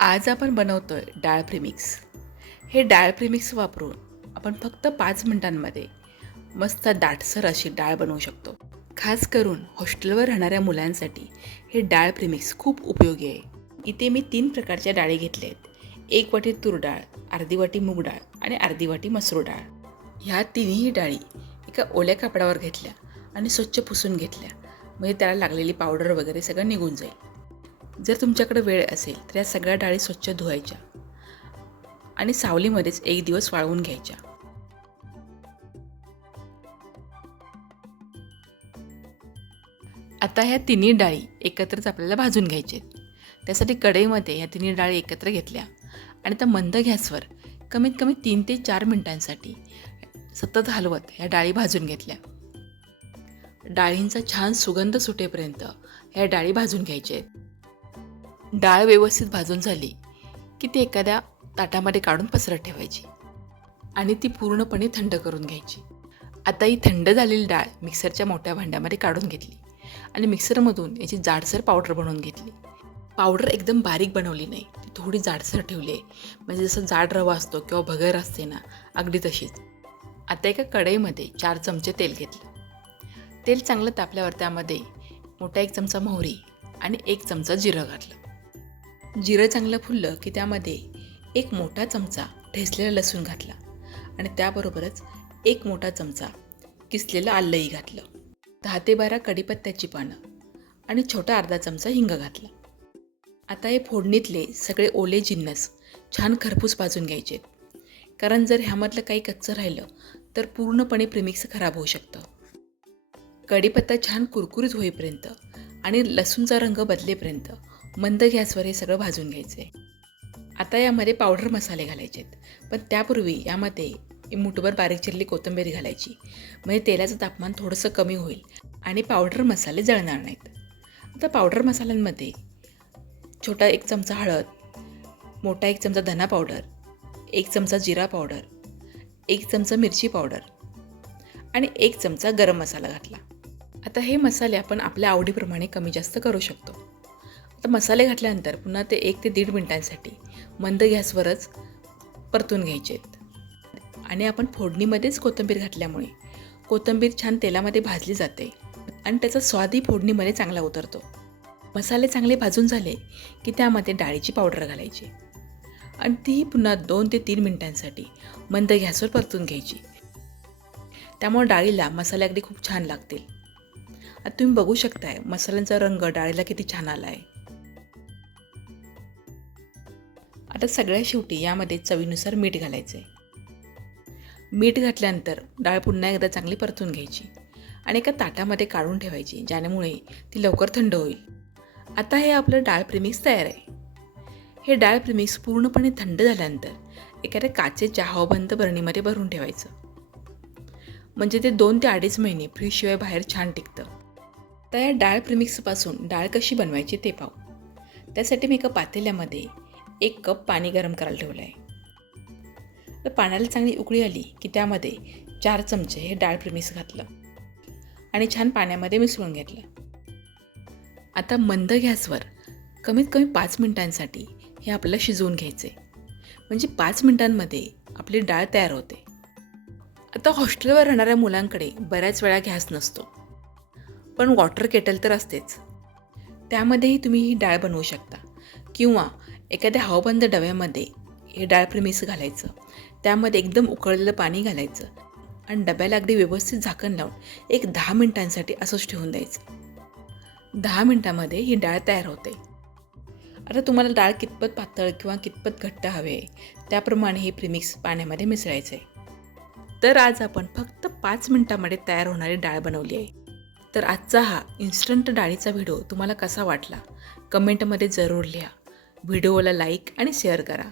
आज आपण बनवतोय डाळ प्रीमिक्स. हे डाळ प्रीमिक्स वापरून आपण फक्त 5 मिनिटांमध्ये मस्त दाटसर अशी डाळ बनवू शकतो. खास करून हॉस्टेलवर राहणाऱ्या मुलांसाठी हे डाळ प्रीमिक्स खूप उपयोगी आहे. इथे मी 3 प्रकारच्या डाळी घेतल्या आहेत. 1 वाटी तूर डाळ, अर्धी वाटी मूग डाळ आणि अर्धी वाटी मसूर डाळ. ह्या तिन्ही डाळी एका ओल्या कापडावर घेतल्या आणि स्वच्छ पुसून घेतल्या, म्हणजे त्याला लागलेली पावडर वगैरे सगळं निघून जाईल. जर तुमच्याकडे वेळ असेल तर या सगळ्या डाळी स्वच्छ धुवायच्या आणि सावलीमध्येच 1 दिवस वाळवून घ्यायच्या. आता ह्या तिन्ही डाळी एकत्रच आपल्याला भाजून घ्यायच्या आहेत. त्यासाठी कढईमध्ये ह्या तिन्ही डाळी एकत्र घेतल्या आणि त्या मंद गॅसवर कमीत कमी 3 ते 4 मिनिटांसाठी सतत हलवत ह्या डाळी भाजून घेतल्या. डाळींचा छान सुगंध सुटेपर्यंत ह्या डाळी भाजून घ्यायच्या आहेत. डाळ व्यवस्थित भाजून झाली की ती एखाद्या ताटामध्ये काढून पसरत ठेवायची आणि ती पूर्णपणे थंड करून घ्यायची. आता ही थंड झालेली डाळ मिक्सरच्या मोठ्या भांड्यामध्ये काढून घेतली आणि मिक्सरमधून याची जाडसर पावडर बनवून घेतली. पावडर एकदम बारीक बनवली नाही, ती थोडी जाडसर ठेवली आहे, म्हणजे जसं जाड रवा असतो किंवा भगर असते ना, अगदी तशीच. आता एका कढईमध्ये 4 चमचे तेल घेतलं. तेल चांगलं तापल्यावर त्यामध्ये मोठा 1 चमचा मोहरी आणि 1 चमचा जिरं घातलं. जिरं चांगलं फुललं की त्यामध्ये 1 मोठा चमचा ठेचलेला लसूण घातला आणि त्याबरोबरच 1 मोठा चमचा किसलेलं आलंही घातलं. 10 ते 12 कढीपत्त्याची पानं आणि छोटा अर्धा चमचा हिंग घातला. आता हे फोडणीतले सगळे ओले जिन्नस छान खरपूस भाजून घ्यायचे आहेत, कारण जर ह्यामधलं काही कच्चं राहिलं तर पूर्णपणे प्रीमिक्स खराब होऊ शकतं. कढीपत्ता छान कुरकुरीत होईपर्यंत आणि लसूणचा रंग बदलेपर्यंत मंद गॅसवर हे सगळं भाजून घ्यायचं आहे. आता यामध्ये पावडर मसाले घालायचे आहेत, पण त्यापूर्वी यामध्ये मुठभर बारीक चिरलेली कोथिंबीर घालायची, म्हणजे तेलाचं तापमान थोडंसं कमी होईल आणि पावडर मसाले जळणार नाहीत. आता पावडर मसाल्यांमध्ये छोटा 1 चमचा हळद, मोठा 1 चमचा धना पावडर, 1 चमचा जिरा पावडर, 1 चमचा मिरची पावडर आणि 1 चमचा गरम मसाला घातला. आता हे मसाले आपण आपल्या आवडीप्रमाणे कमी जास्त करू शकतो. आता मसाले घातल्यानंतर पुन्हा ते 1 ते 1.5 मिनिटांसाठी मंद गॅसवरच परतून घ्यायचे आहेत आणि आपण फोडणीमध्येच कोथिंबीर घातल्यामुळे कोथिंबीर छान तेलामध्ये भाजली जाते आणि त्याचा स्वादही फोडणीमध्ये चांगला उतरतो. मसाले चांगले भाजून झाले की त्यामध्ये डाळीची पावडर घालायची आणि तीही पुन्हा 2 ते 3 मिनिटांसाठी मंद गॅसवर परतून घ्यायची. त्यामुळे डाळीला मसाले अगदी खूप छान लागतील. आता तुम्ही बघू शकताय मसाल्यांचा रंग डाळीला किती छान आला आहे. आता सगळ्या शेवटी यामध्ये चवीनुसार मीठ घालायचं आहे. मीठ घातल्यानंतर डाळ पुन्हा एकदा चांगली परतून घ्यायची आणि एका ताटामध्ये काढून ठेवायची, ज्यामुळे ती लवकर थंड होईल. आता हे आपलं डाळ प्रीमिक्स तयार आहे. हे डाळ प्रीमिक्स पूर्णपणे थंड झाल्यानंतर एखाद्या काचेच्या हवाबंद बरणीमध्ये भरून ठेवायचं, म्हणजे ते 2 ते 2.5 महिने फ्रीजशिवाय बाहेर छान टिकतं. तर या डाळ प्रीमिक्सपासून डाळ कशी बनवायची ते पाहू. त्यासाठी मी एका पातेल्यामध्ये 1 कप पाणी गरम करायला ठेवलं आहे. तर पाण्याला चांगली उकळी आली की त्यामध्ये 4 चमचे हे डाळ प्रीमिक्स घातलं आणि छान पाण्यामध्ये मिसळून घेतलं. आता मंद गॅसवर कमीत कमी 5 मिनिटांसाठी हे आपल्याला शिजवून घ्यायचे, म्हणजे 5 मिनिटांमध्ये आपली डाळ तयार होते. आता हॉस्टेलवर राहणाऱ्या मुलांकडे बऱ्याच वेळा गॅस नसतो, पण वॉटर केटल तर असतेच. त्यामध्येही तुम्ही ही डाळ बनवू शकता किंवा एखाद्या हवाबंद डब्यामध्ये हे डाळ प्रीमिक्स घालायचं, त्यामध्ये एकदम उकळलेलं पाणी घालायचं आणि डब्याला अगदी व्यवस्थित झाकण लावून 10 मिनिटांसाठी असंच ठेवून द्यायचं. 10 मिनिटांमध्ये ही डाळ तयार होते. आता तुम्हाला डाळ कितपत पातळ किंवा कितपत घट्ट हवे आहे त्याप्रमाणे हे प्रीमिक्स पाण्यामध्ये मिसळायचं आहे. तर आज आपण फक्त 5 मिनिटांमध्ये तयार होणारी डाळ बनवली आहे. तर आजचा हा इन्स्टंट डाळीचा व्हिडिओ तुम्हाला कसा वाटला कमेंटमध्ये जरूर लिहा. व्हिडिओला लाईक आणि शेअर करा.